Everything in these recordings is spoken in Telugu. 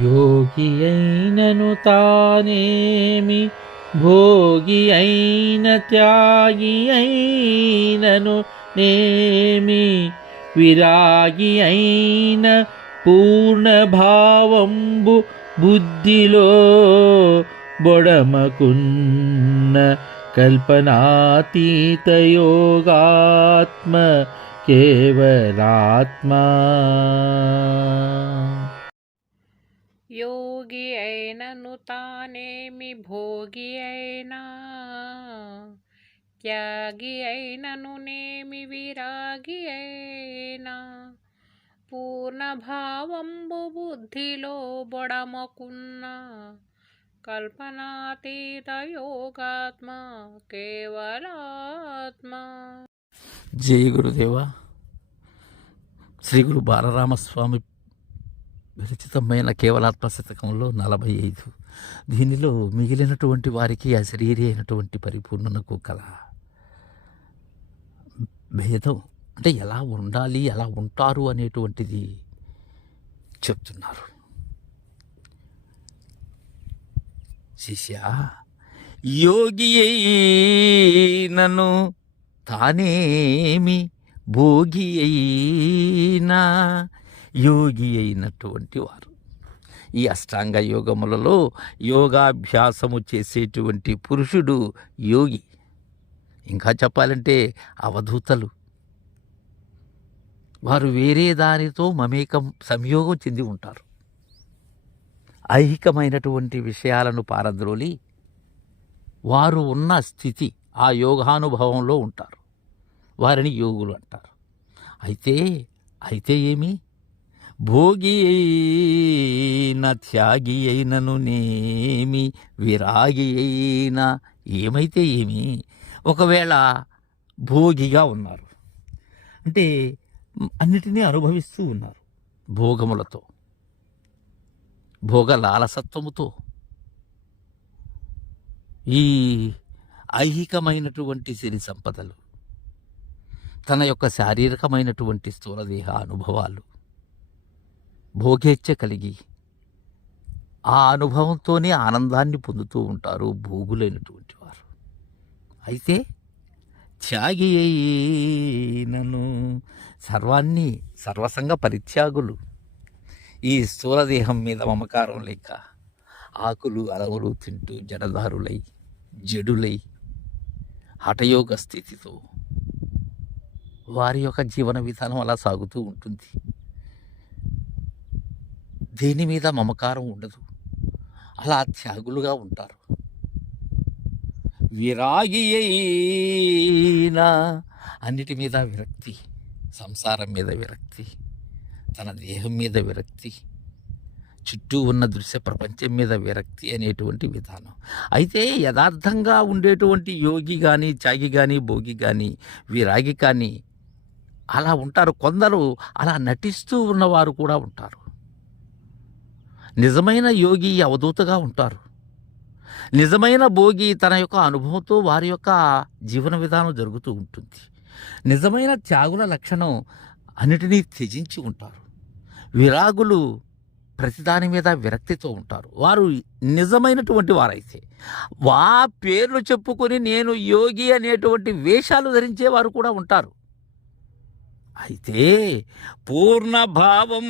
యోగి అయినను తానేమి భోగి అయిన త్యాగి అయినను నేమి విరాగి అయిన పూర్ణ భావంబు బుద్ధిలో బొడమకున్న కల్పనాతీత యోగాత్మ కేవలాత్మా. యోగి అయినను తానేమి భోగి అయినా? త్యాగి అయినను నేమి విరాగి అయినా? పూర్ణభావంబు బుద్ధిలో బొడమకున్న? కల్పనాతీత యోగాత్మ కేవలాత్మ. జై గురుదేవ. శ్రీ గురు బాలరామస్వామి విరచితమైన కేవలాత్మ శతకంలో నలభై ఐదు దీనిలో మిగిలినటువంటి వారికి అశరీరి అయినటువంటి పరిపూర్ణకు కల. భేదం అంటే ఎలా ఉండాలి ఎలా ఉంటారు అనేటువంటిది చెప్తున్నారు. శిష్య యోగి నన్ను తానేమి భోగి అయినా యోగి అయినటువంటి వారు. ఈ అష్టాంగ యోగములలో యోగాభ్యాసము చేసేటువంటి పురుషుడు యోగి. ఇంకా చెప్పాలంటే అవధూతలు. వారు వేరే దానితో మమేకం సంయోగం చెంది ఉంటారు. ఐహికమైనటువంటి విషయాలను పారద్రోలి వారు ఉన్న స్థితి ఆ యోగానుభవంలో ఉంటారు. వారిని యోగులు అంటారు. అయితే అయితే ఏమి? భోగి అయిన త్యాగి అయినను నేమి విరాగి అయినా ఏమైతే ఏమి ఒకవేళ భోగిగా ఉన్నారు. అంటే అన్నిటినీ అనుభవిస్తూ ఉన్నారు భోగములతో భోగ లాలసత్వముతో. ఈ ఐహికమైనటువంటి సిరి సంపదలు తన యొక్క శారీరకమైనటువంటి స్థూలదేహ అనుభవాలు భోగేచ్ఛ కలిగి ఆ అనుభవంతోనే ఆనందాన్ని పొందుతూ ఉంటారు భోగులైనటువంటి వారు. అయితే త్యాగి నన్ను సర్వాన్ని సర్వసంగ పరిత్యాగులు. ఈ స్థూలదేహం మీద మమకారం లేక ఆకులు అలవులు తింటూ జడదారులై జడులై హఠయోగ స్థితితో వారి యొక్క జీవన విధానం అలా సాగుతూ ఉంటుంది. దేని మీద మమకారం ఉండదు. అలా త్యాగులుగా ఉంటారు. విరాగి అయినా అన్నిటి మీద విరక్తి సంసారం మీద విరక్తి తన దేహం మీద విరక్తి చుట్టూ ఉన్న దృశ్య ప్రపంచం మీద విరక్తి అనేటువంటి విధానం. అయితే యథార్థంగా ఉండేటువంటి యోగి కానీ త్యాగి కానీ భోగి కానీ విరాగి కానీ అలా ఉంటారు. కొందరు అలా నటిస్తూ ఉన్నవారు కూడా ఉంటారు. నిజమైన యోగి అవధూతగా ఉంటారు. నిజమైన భోగి తన యొక్క అనుభవంతో వారి యొక్క జీవన విధానం జరుగుతూ ఉంటుంది. నిజమైన త్యాగుల లక్షణం అన్నిటినీ త్యజించి ఉంటారు. విరాగులు ప్రతిదాని మీద విరక్తితో ఉంటారు. వారు నిజమైనటువంటి వారైతే వా పేర్లు చెప్పుకొని నేను యోగి అనేటువంటి వేషాలు ధరించే వారు కూడా ఉంటారు. అయితే పూర్ణభావం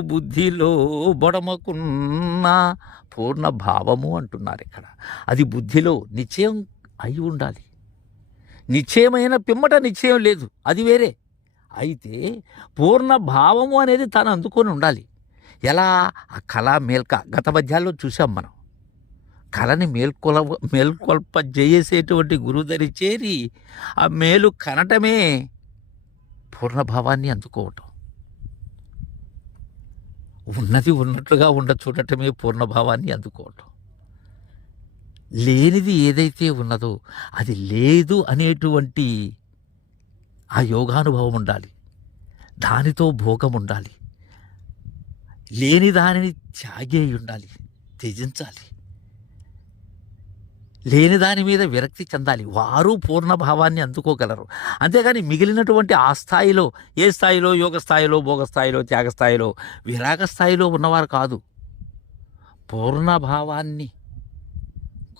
బుద్ధిలో బొడమకున్న పూర్ణ భావము అంటున్నారు ఇక్కడ. అది బుద్ధిలో నిశ్చయం అయి ఉండాలి. నిశ్చయమైన పిమ్మట నిశ్చయం లేదు. అది వేరే. అయితే పూర్ణ భావము అనేది తను అందుకొని ఉండాలి. ఎలా? ఆ కళ మేల్క. గత పద్యాల్లో చూసాం మనం. కళని మేల్కొల మేల్కొల్ప చేసేటువంటి గురుదరి చేరి ఆ మేలు కనటమే పూర్ణభావాన్ని అందుకోవటం. ఉన్నది ఉన్నట్లుగా ఉండ చూడటమే పూర్ణభావాన్ని అందుకోవటం. లేనిది ఏదైతే ఉన్నదో అది లేదు అనేటువంటి ఆ యోగానుభవం ఉండాలి. దానితో భోగం ఉండాలి. లేని దానిని త్యాగే ఉండాలి. త్యజించాలి. లేని దాని మీద విరక్తి చెందాలి. వారు పూర్ణ భావాన్ని అందుకోగలరు. అంతేగాని మిగిలినటువంటి ఆ స్థాయిలో ఏ స్థాయిలో యోగ స్థాయిలో భోగ స్థాయిలో త్యాగ స్థాయిలో విరాగ స్థాయిలో ఉన్నవారు కాదు. పూర్ణభావాన్ని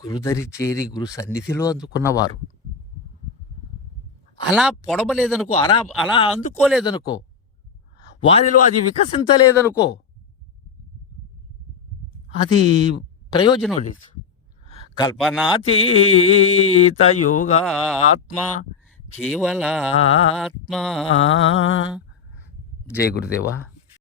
గురుదరి చేరి గురు సన్నిధిలో అందుకున్నవారు. అలా పొడవలేదనుకో అలా అలా అందుకోలేదనుకో వారిలో అది వికసించలేదనుకో అది ప్రయోజనం లేదు. కల్పనాతీత యోగాత్మ కేవలాత్మ. జయ గురుదేవా.